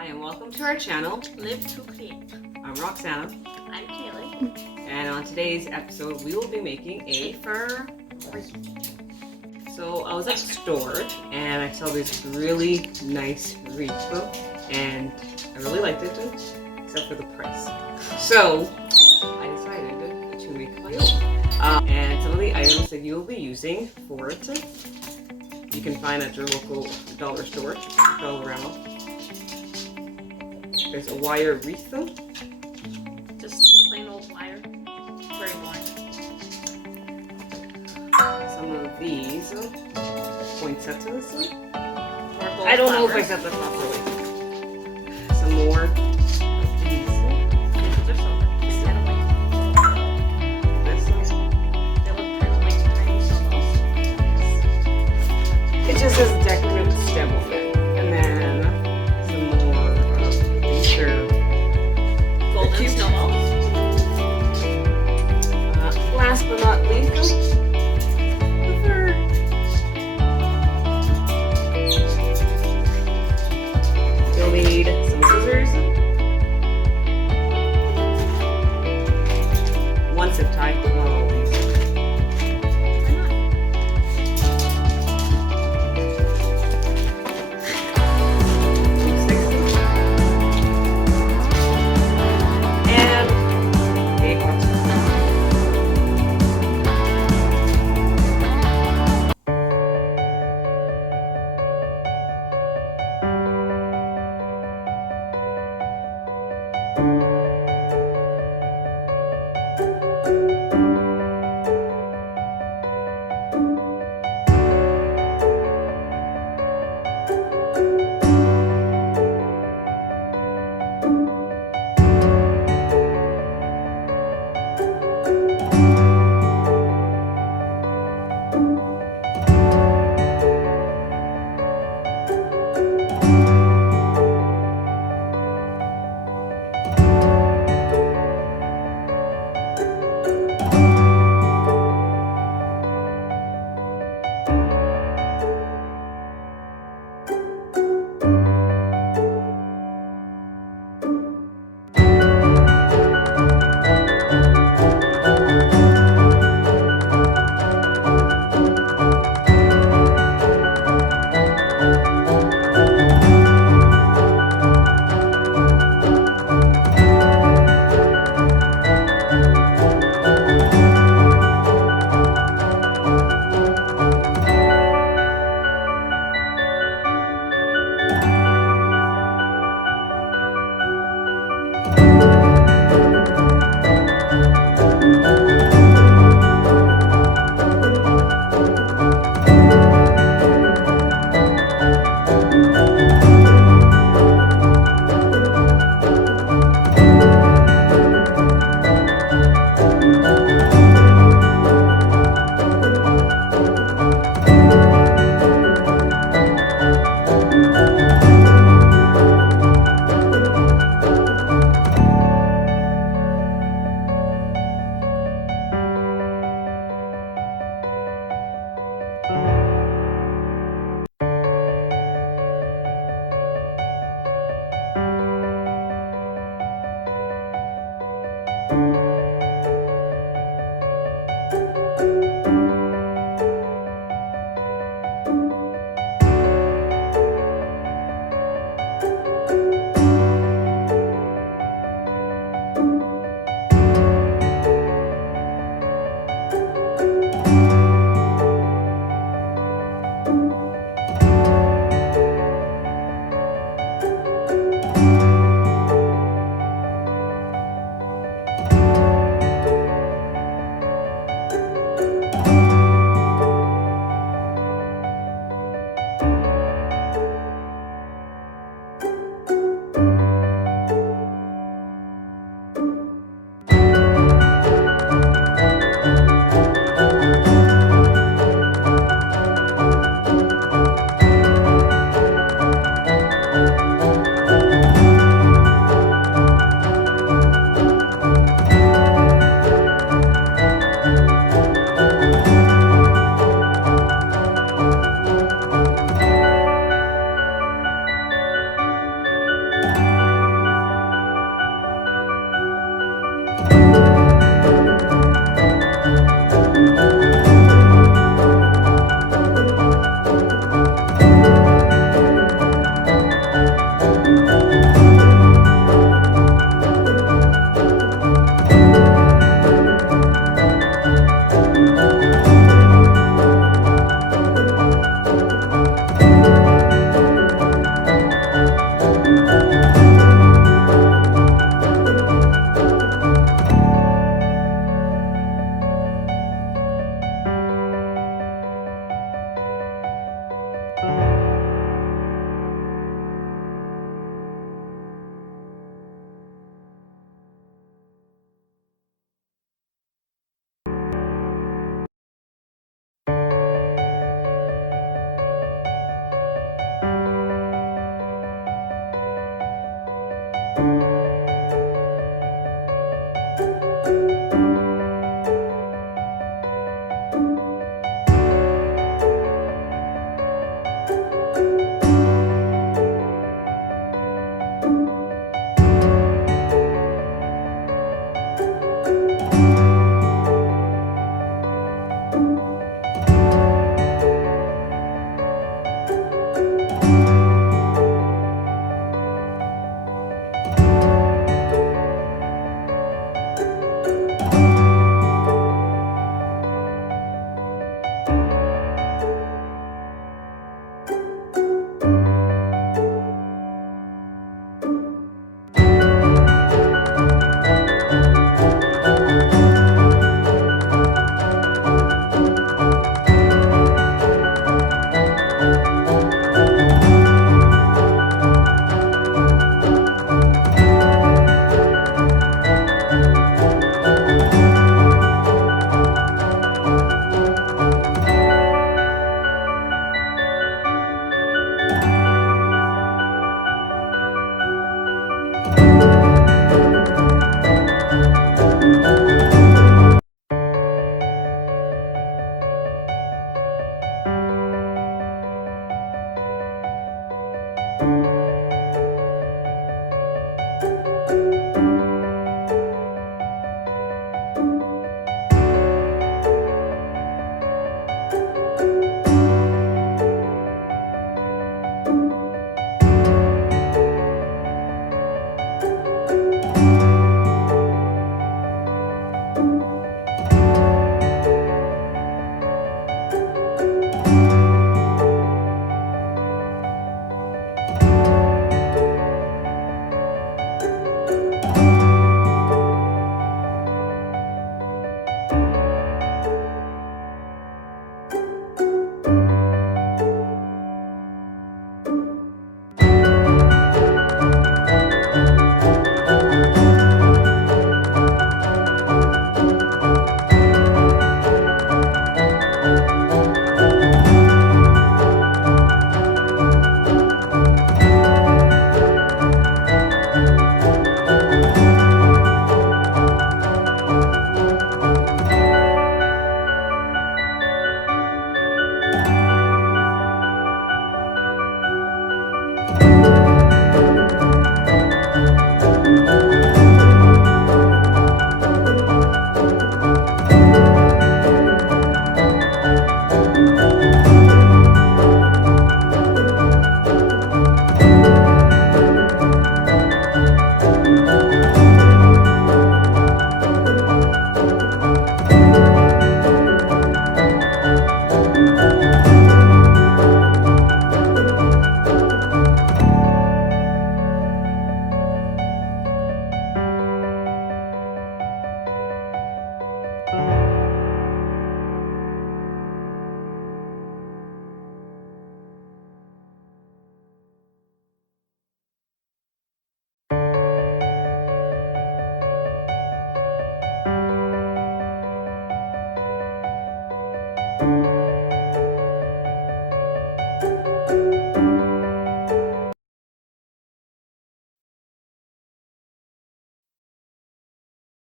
Hi and welcome to our channel, Live to Create. I'm Roxana, I'm Kaylee. and on today's episode we will be making a fur wreath. So I was at the store and I saw this really nice wreath and I really liked it except for the price. So I decided to make my own. And some of the items that you will be using for it you can find at your local dollar store, Dollarama. There's a wire wreath though. Just plain old wire. Very boring. Some of these poinsettias. Or I don't know if I flowers. said that properly. Some more of these. These are silver. Just kind of white. This one. They look kind of like tiny snowballs. It just says decorative stem on it. And then some more of these are Golden cute. snowballs. Last but not least, the fur. You'll need some scissors, one zip tie, not all of these. Why not? Some sticks, and a hot sauce.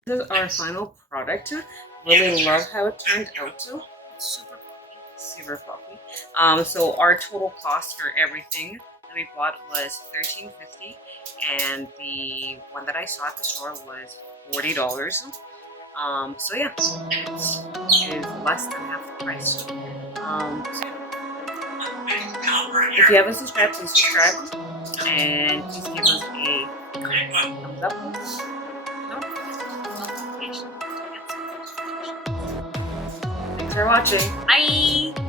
This is our final product. Really love how it turned out. Super fluffy. Super fluffy. So our total cost for everything that we bought was $13.50, and the one that I saw at the store was $40. So yeah, it is less than half the price. So yeah. If you haven't subscribed, please subscribe, and please give us a thumbs up. Notifications. Thanks for watching. Bye.